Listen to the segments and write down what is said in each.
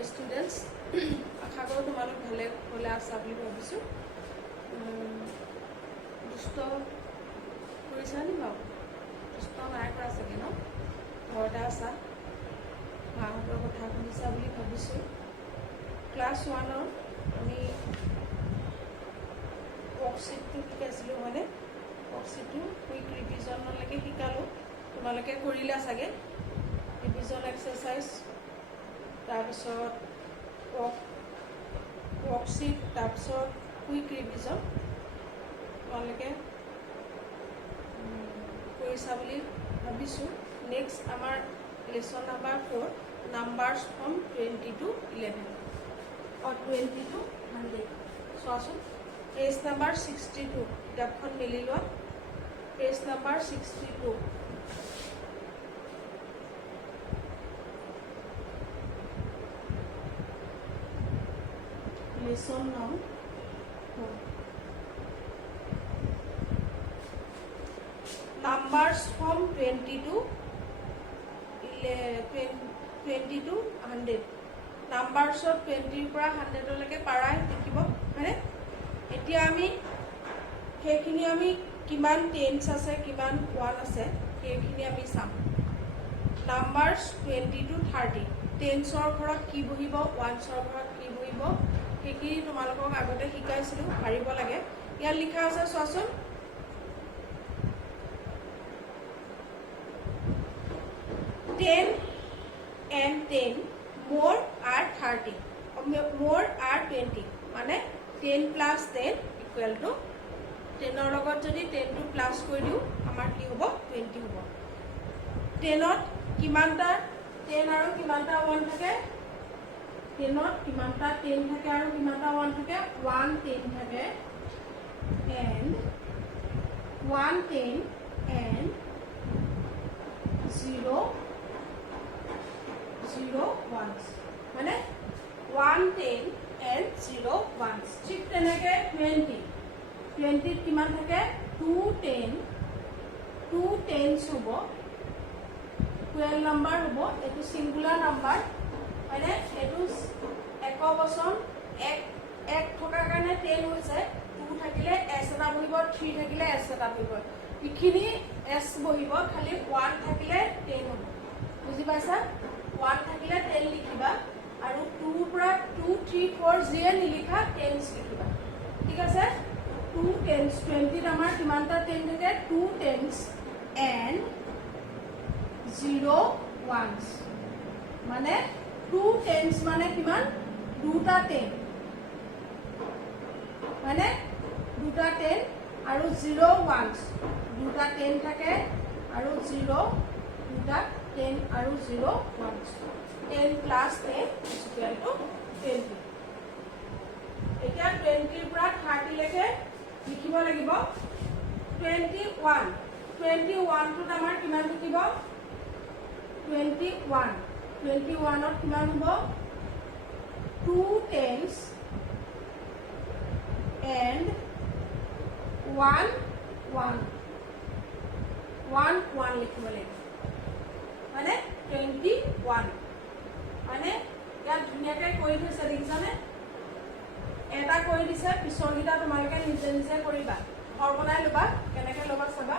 Dear students, আশা কৰোঁ তোমালোক ভালে আছা বুলি ভাবিছোঁ। দুষ্ট কৰিছা নি বাৰু? দুষ্ট নাই কৰা চাগে ন? ঘৰতে আছা, মাহঁতৰ কথা শুনিছা বুলি ভাবিছোঁ। ক্লাছ 1ৰ আমি ৱৰ্কশ্বিটটো শিকাইছিলোঁ হয়নে? ৱৰ্কশ্বিটটো কুইক ৰিভিজনলৈকে শিকালোঁ, তোমালোকে কৰিলা চাগে। ৰিভিজন এক্সাৰচাইজ, তাৰপিছত ৱৰ্কশ্বিট, তাৰপিছত কুইক ৰিভিজন তোমালোকে কৰিছা বুলি ভাবিছোঁ। নেক্সট আমাৰ lesson number 4, numbers from 20 to 11 or 20 to 100। চোৱাচোন, পেজ নাম্বাৰ 62, কিতাপখন মেলি লোৱা। পেজ নাম্বাৰ 62, লেচন নাম 4, নাম্বাৰছ ফ্ৰম 20 to 100। নাম্বাৰছত 20ৰ পৰা 100লৈকে পাৰাই লিখিব হয়নে? এতিয়া আমি সেইখিনি কিমান টেন্স আছে, কিমান ওৱান আছে সেইখিনি আমি চাম। নাম্বাৰছ 20 to 30, টেন্সৰ ঘৰত কি বহিব, ওৱানছৰ ঘৰত কি বহিব সেইখিনি তোমালোকক আগতে শিকাইছিলোঁ, পাৰিব লাগে। ইয়াত লিখা আছে চোৱাচোন, 10 and 10 more are 30, more are 20, মানে 10 plus 10 equal to 10ৰ লগত যদি 10টো প্লাছ কৰি দিওঁ আমাৰ কি হ'ব, 20 হ'ব। 10ত কিমানটা 10 আৰু কিমানটা 1 থাকে? 10ত কিমানটা 10 থাকে আৰু কিমানটা 1 থাকে? 1 10 থাকে and 1 10 and 0 1s, মানে 1 10 and 0 1s। ঠিক তেনেকৈ 20ত কিমান থাকে? 2 10s হ'ব, 12 নাম্বাৰ হ'ব। এইটো ছিংগুলাৰ নাম্বাৰ হয়নে? এইটো একবচন, এক থকাৰ কাৰণে 10 হৈছে। 2 থাকিলে এছ এটা বহিব, 3 থাকিলে এছ এটা বহিব, এইখিনি এছ বহিব, খালি 1 থাকিলে 10 হ'ব। বুজি পাইছা? 1 থাকিলে 10 লিখিবা আৰু 2ৰ পৰা 2 3 4 যিয়ে নিলিখা 10 লিখিবা। ঠিক আছে? 2 10s, 20ত আমাৰ কিমানটা 10 থাকে? 2 10s and 0 1s, মানে 2 10s মানে কিমান? 2টা 10 মানে 2টা 10 আৰু 0 1s, 2টা 10 থাকে আৰু 0, 2টা 10 আৰু 0 1s। 10 plus 10 is equal to 20। এতিয়া 20ৰ পৰা 30 লৈকে লিখিব লাগিব। 21টোত আমাৰ কিমান থাকিব? 21ত কিমান হ'ব? 2 10s and 1 লিখিব লাগিব, মানে 21। মানে ইয়াত ধুনীয়াকৈ কৰি থৈছে, দেখিছানে? এটা কৰি দিছে, পিছৰকেইটা তোমালোকে নিজে নিজে কৰিবা, ঘৰ বনাই ল'বা। কেনেকৈ ল'বা চাবা।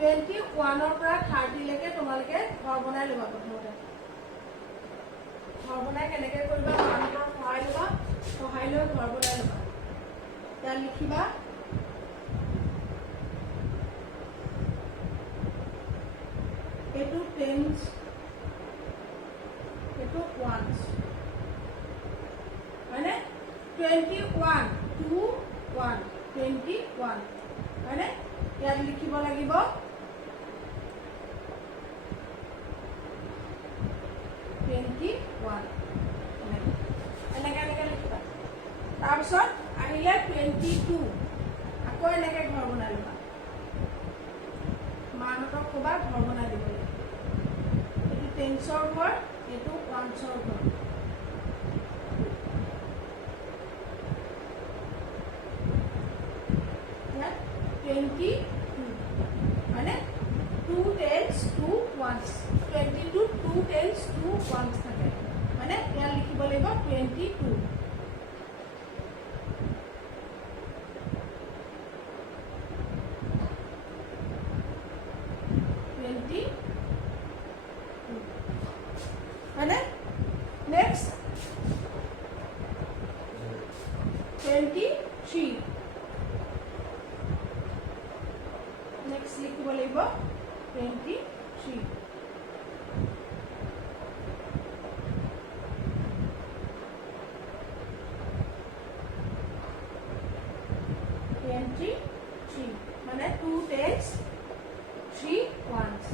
21ৰ পৰা 30 লৈকে তোমালোকে ঘৰ বনাই ল'বা। প্ৰথমতে ঘৰ বনাই কেনেকৈ কৰিবা, মাহঁতৰ সহায় ল'বা, সহায় লৈ ঘৰ বনাই ল'বা। ইয়াত লিখিবা এইটো 10s, এইটো 1s, হয়নে? 21 2 1 21 হয়নে? ইয়াত লিখিব লাগিব 21, এনেকৈ লিখিবা। তাৰপিছত আহিলে 22, আকৌ এনেকৈ ঘৰ বনাই ল'বা। মাহঁতক ক'বা ঘৰ বনাই দিব লাগিব। এইটো 10ৰ ঘৰ, এইটো 1ৰ ঘৰ। ইয়াত 22 মানে 2 10s 2 1s, 22 2 10s 2 ones থাকে মানে ইয়াত লিখিব লাগিব 22 মানে next 23 next লিখিব লাগিব 23 মানে 2 tens 3 ones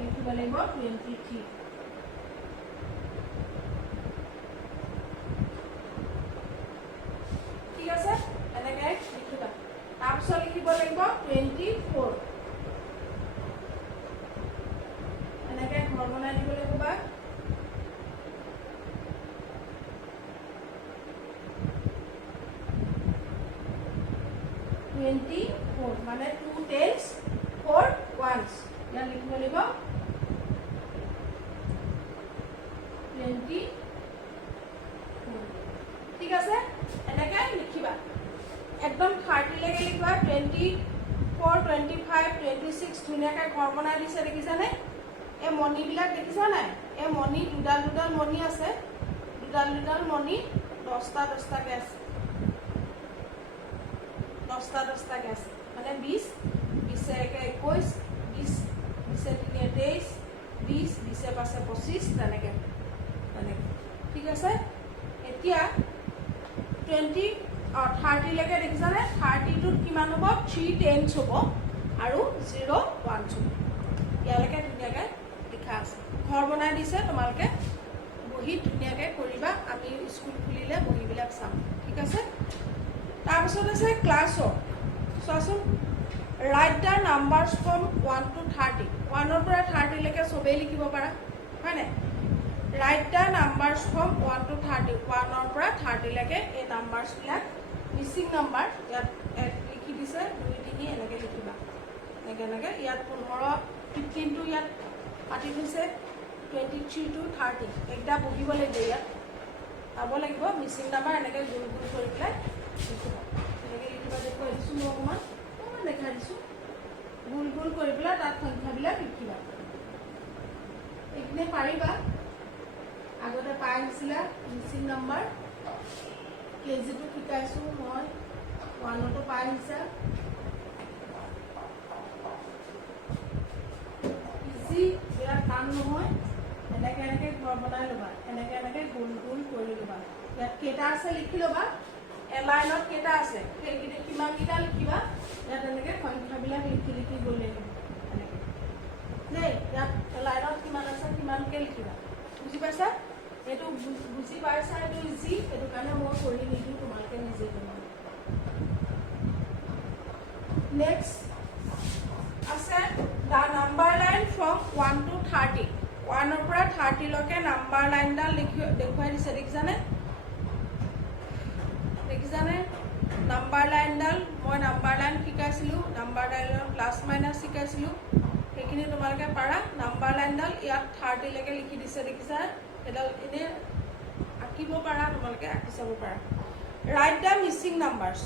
লিখিব লাগিব 23 ঠিক আছে এনেকৈ লিখিবা তাৰপিছত লিখিব লাগিব 24 এনেকৈ ঘৰ বনাই দিব লাগিব বা মানে 2 tens 4 ones ইয়াত লিখিব লাগিব 20 ঠিক আছে এনেকৈ লিখিবা একদম 30 লৈকে লিখিবা 24 25 26 ধুনীয়াকৈ ঘৰ বনাই দিছে দেখিছানে এই মণিবিলাক দেখিছা নাই এই মণি দুডাল দুডাল মণি আছে দুডাল দুডাল মণি 10টা 10টাকৈ আছে 10টা 10টাকৈ আছে মানে 20 20 একে 21 20 20 তিনিয়ে 23 20 20 পাঁচে 25 তেনেকৈ তেনেকৈ ঠিক আছে এতিয়া 30 লৈকে দেখিছানে 30টোত কিমান হ'ব 3 tens হ'ব আৰু 0 ones হ'ব ইয়ালৈকে ধুনীয়াকৈ লিখা আছে ঘৰ বনাই দিছে তোমালোকে বহি ধুনীয়াকৈ কৰিবা আমি স্কুল খুলিলে বহিবিলাক চাম ঠিক আছে তাৰপিছত আছে ক্লাছৰ চোৱাচোন right the numbers from 1 to 30 1ৰ পৰা 30 লৈকে চবেই লিখিব পাৰা হয় নাই right the numbers from 1 to 30 1ৰ পৰা 30 লৈকে এই নাম্বাৰছবিলাক মিচিং নাম্বাৰ ইয়াত লিখি দিছে 2 3 এনেকৈ লিখিবা এনেকৈ এনেকৈ ইয়াত 15 15টো ইয়াত কাটি থৈছে 23 to 30 একটা বহিব লাগিব ইয়াত পাব লাগিব মিচিং নাম্বাৰ এনেকৈ গোল গোল কৰি পেলাই লিখিবা এনেকৈ লিখিবা দেখুৱাই দিছোঁ মই অকণমান দেখাই দিছোঁ গোল গোল কৰি পেলাই তাত সংখ্যাবিলাক লিখিবা এইখিনি পাৰিবা আগতে পাই আহিছিলা মিচিং নাম্বাৰ কেজিটো শিকাইছোঁ মই 1টো পাই আহিছা ইজি বিৰাট টান নহয় এনেকৈ এনেকৈ ঘৰ বনাই ল'বা এনেকৈ এনেকৈ গোল গোল কৰি ল'বা ইয়াত কেইটা আছে লিখি ল'বা এলাইনত কেইটা আছে সেইকেইটা কিমানকেইটা লিখিবা ইয়াত এনেকৈ সংখ্যাবিলাক লিখি লিখি গ'লে এনেকৈ দেই ইয়াত এলাইনত কিমান আছে কিমানকৈ লিখিবা বুজি পাইছা এইটো বুজি পাইছা এইটো ইজি সেইটো কাৰণে মই কৰি নিদিওঁ তোমালোকে নিজে বনাবা নেক্সট আছে the number line from 1 to 30 1ৰ পৰা 30 লৈকে নাম্বাৰ লাইনডাল দেখুৱাই দিছে দেখিছানে নাম্বাৰ লাইনডাল মই নাম্বাৰ লাইন শিকাইছিলোঁ নাম্বাৰ লাইনৰ প্লাছ মাইনাছ শিকাইছিলোঁ সেইখিনি তোমালোকে পাৰা নাম্বাৰ লাইনডাল ইয়াত 30 লৈকে লিখি দিছে দেখিছা এডাল এনেই আঁকিব পাৰা তোমালোকে আঁকি চাব পাৰা ৰাইট দ্য মিচিং নাম্বাৰছ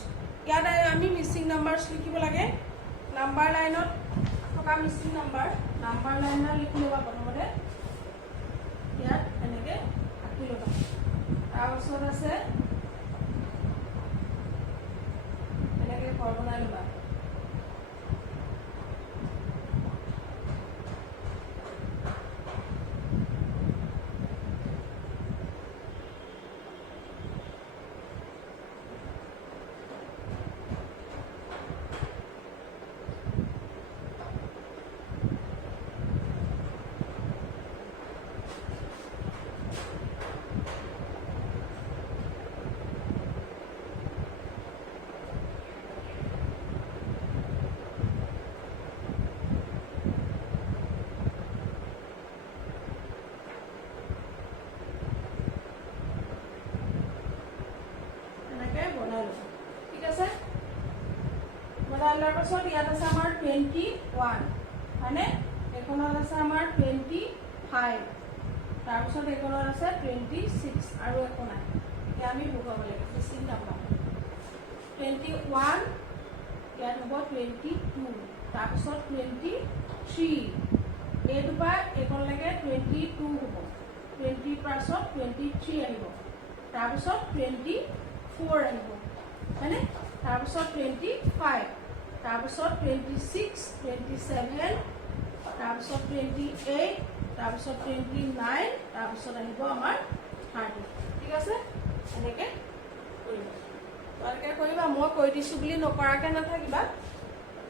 ইয়াত আমি মিচিং নাম্বাৰছ লিখিব লাগে নাম্বাৰ লাইনত থকা মিচিং নাম্বাৰ লাইনডাল লিখি ল'বা প্ৰথমতে ইয়াত এনেকৈ আঁকি ল'বা তাৰপিছত আছে এনেকৈ ঘৰ বনাই ল'বা বনাই লোৱাৰ পাছত ইয়াত আছে আমাৰ 21 হয়নে এইখনত আছে আমাৰ 25 তাৰপিছত এইখনত আছে 26 আৰু একো নাই এতিয়া আমি বহুৱাব লাগিব বেছি নাপাওঁ 21 ইয়াত হ'ব 22 তাৰপিছত 23 এইটো পৰা এইখনলৈকে 22 হ'ব 20 পাছত 23 আহিব তাৰপিছত 24 আহিব হয়নে তাৰপিছত 25 তাৰপিছত 26 27 তাৰপিছত 28 তাৰপিছত 29 তাৰপিছত আহিব আমাৰ 30 ঠিক আছে এনেকৈ কৰিবা তোমালোকে কৰিবা মই কৈ দিছোঁ বুলি নকৰাকৈ নাথাকিবা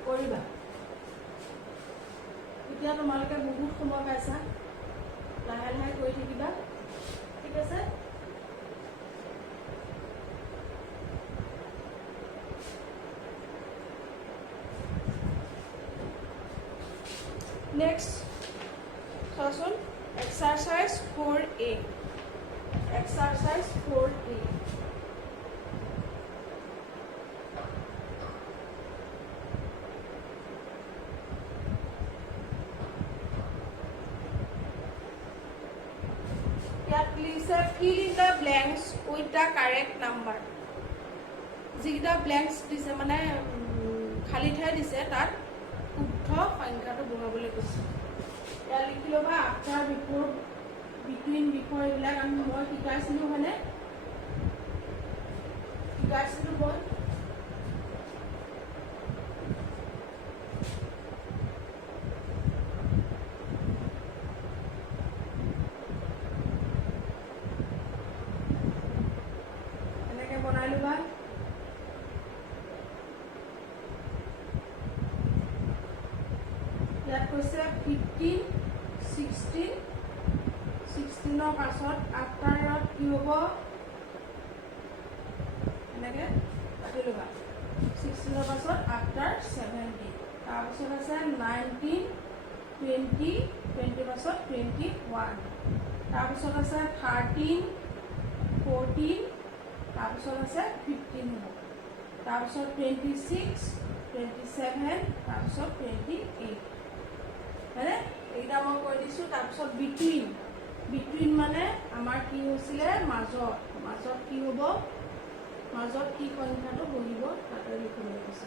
কৰিবা এতিয়া তোমালোকে বহুত সময় পাইছা লাহে লাহে কৰি থাকিবা ঠিক আছে নেক্সট চোৱাচোন exercise 4A exercise 4A Please fill in the blanks with the correct number. যিকেইটা blanks দিছে মানে খালি ঠাই দিছে তাত শুদ্ধ সংখ্যাটো বহাবলৈ কৈছে ইয়াত লিখি ল'বা আফটাৰ বিফৰ বিটুইন বিফৰ এইবিলাক আমি মই শিকাইছিলোঁ মানে শিকাইছিলোঁ মই বনাই ল'বা ইয়াত কৈছে 15 16 16ৰ পাছত আফটাৰত কি হ'ব এনেকৈ কাটি ল'বা 16ৰ পাছত আফটাৰ 17 তাৰপিছত আছে 19 20 20 পাছত 21 তাৰপিছত আছে 13 14 তাৰপিছত আছে 15 হ'ব তাৰপিছত 26 27 তাৰপিছত 28 হয়নে এইকেইটা মই কৈ দিছোঁ তাৰপিছত বিটুইন মানে আমাৰ কি হৈছিলে মাজত কি হ'ব মাজত কি সংখ্যাটো বহিব তাতে লিখিবলৈ কৈছে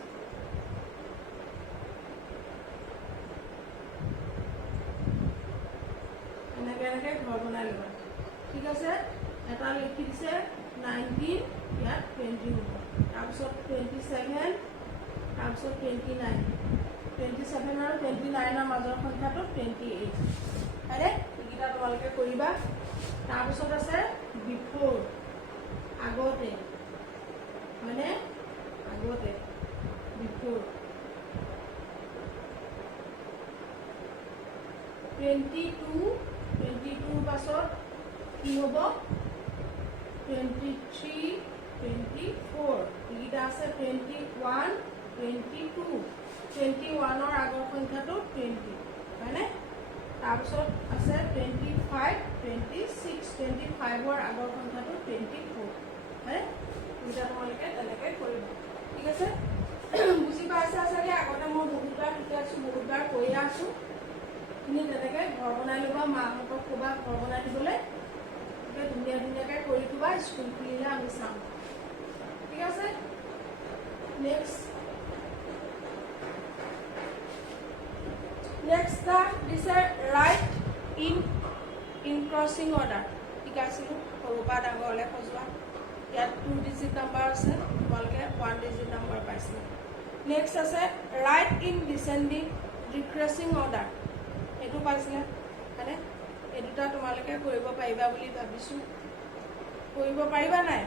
এনেকৈ ঘৰ বনাই ল'বা ঠিক আছে এটা লিখি দিছে 19 ইয়াত 20 হ'ব তাৰপিছত 27 তাৰপিছত 29 27 আৰু 29ৰ মাজৰ সংখ্যাটো 28 হয়নে এইকেইটা তোমালোকে কৰিবা তাৰপিছত আছে বিফৰ আগতে হয়নে আগতে বিফৰ 22 পাছত কি হ'ব 23 24 এইকেইটা আছে 21 22 21ৰ আগৰ সংখ্যাটো 20 হয়নে তাৰপিছত আছে 25 26 25ৰ আগৰ সংখ্যাটো 24 হয়নে এইকেইটা তোমালোকে তেনেকৈ কৰিবা ঠিক আছে বুজি পাইছা চাগে আগতে মই বহুতবাৰ শিকাইছোঁ বহুতবাৰ কৈয়ে আছোঁ তুমি তেনেকৈ ঘৰ বনাই ল'বা মাহঁতক ক'বা ঘৰ বনাই দিবলৈ ধুনীয়াকৈ কৰি থ'বা স্কুল খুলিলে আমি চাম ঠিক আছে নেক্সট দিছে ৰাইট ইন ক্ৰচিং অৰ্ডাৰ শিকাইছিলোঁ সৰুৰ পৰা ডাঙৰলৈ সজোৱা ইয়াত 2 ডিজিট নাম্বাৰ আছে তোমালোকে 1 ডিজিট নাম্বাৰ পাইছিলে নেক্সট আছে right in descending decreasing order এইটো পাইছিলে হয়নে এই দুটা তোমালোকে কৰিব পাৰিবা বুলি ভাবিছোঁ কৰিব পাৰিবা নাই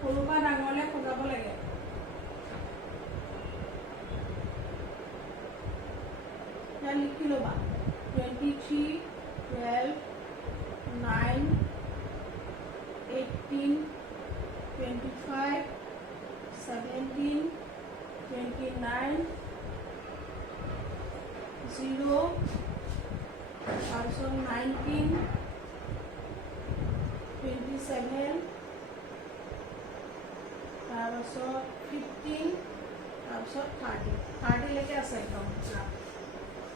সৰুৰ পৰা ডাঙৰলৈ সজাব লাগে ইয়াত লিখি ল'বা 23 12 9 18 25 17 29 0 তাৰপিছত 19 27 তাৰপিছত 15 তাৰপিছত 30 লৈকে আছে একদম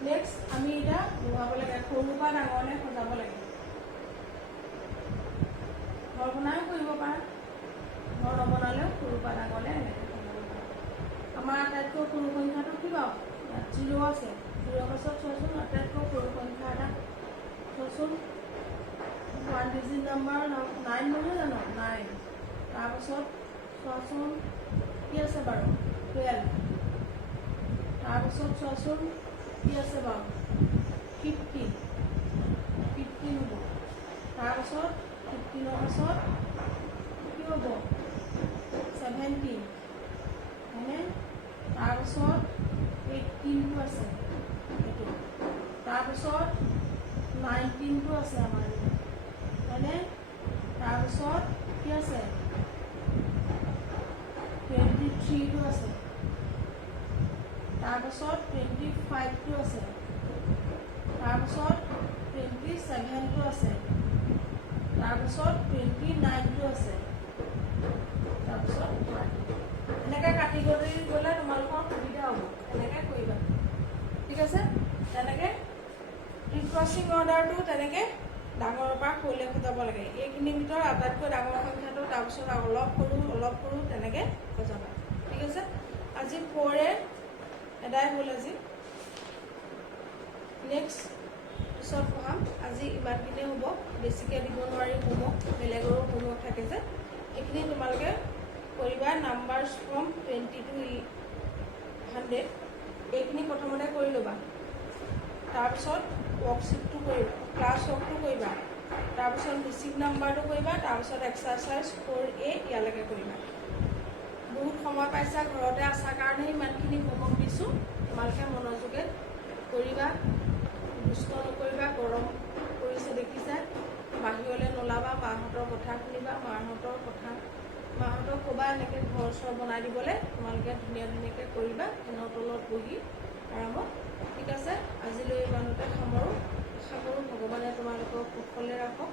নেক্সট আমি এতিয়া বহাব লাগে সৰুৰ পৰা ডাঙৰলৈ সজাব লাগে। ঘৰ বনায়ো কৰিব পাৰা, ঘৰ নবনালেও সৰুৰ পৰা ডাঙৰলৈ এনেকৈ সজাব পাৰা। আমাৰ আটাইতকৈ সৰু সংখ্যাটো কি বাৰু? ইয়াত 0 আছে। 0 পাছত চোৱাচোন আটাইতকৈ সৰু সংখ্যা এটা চোৱাচোন, 1 ডিজিট নাম্বাৰ 9 নহয় জানো? 9। তাৰপাছত চোৱাচোন কি আছে বাৰু? 12। তাৰপাছত চোৱাচোন কি আছে বাৰু? 15 হ'ব। তাৰপাছত 15ৰ পাছত কি হ'ব? 17, হয়নে? তাৰপাছত 18টো আছে এইটো। তাৰপাছত 19টো আছে আমাৰ, হয়নে? তাৰপাছত কি আছে? 23টো আছে। তাৰপাছত 25টো আছে। তাৰপাছত 27টো আছে। তাৰপাছত 29টো আছে। তাৰপিছত এনেকৈ কাটি কৰি গ'লে তোমালোকৰ সুবিধা হ'ব। এনেকৈ কৰিবা, ঠিক আছে? তেনেকৈ ৰিক্ৰচিং অৰ্ডাৰটো তেনেকৈ ডাঙৰৰ পৰা সৰুলৈ সজাব লাগে। এইখিনিৰ ভিতৰত আটাইতকৈ ডাঙৰ সংখ্যাটো, তাৰপিছত অলপ সৰু তেনেকৈ সজাবা, ঠিক আছে? আজি 4A এদাই হ'ল। আজি নেক্সট পিছত পঢ়াম। আজি ইমানখিনিয়ে হ'ব। বেছিকৈ দিব নোৱাৰি হোমৱৰ্ক, বেলেগৰো হোমৱৰ্ক থাকে যে। এইখিনি তোমালোকে কৰিবা। নাম্বাৰছ ফ্ৰম 20 to 100 এইখিনি প্ৰথমতে কৰি ল'বা। তাৰপিছত ৱৰ্কশ্বিটটো কৰিবা, ক্লাছ ৱৰ্কটো কৰিবা। তাৰপিছত মিচিং নাম্বাৰটো কৰিবা। তাৰপিছত এক্সাৰচাইজ 4A ইয়ালৈকে কৰিবা। বহুত সময় পাইছা, ঘৰতে আছা কাৰণে ইমানখিনি হোমৱৰ্ক দিছোঁ। তোমালোকে মনোযোগে কৰিবা, দুষ্ট নকৰিবা। গৰম কৰিছে দেখিছা, বাহিৰলৈ নোলাবা, মাহঁতৰ কথা শুনিবা। মাহঁতক ক'বা এনেকৈ ঘৰ চৰ বনাই দিবলৈ। তোমালোকে ধুনীয়াকৈ কৰিবা, ফেনৰ তলত বহি আৰামত, ঠিক আছে? আজিলৈ ইমানতে সামৰোঁ। ভগৱানে তোমালোকক কুশলে ৰাখক।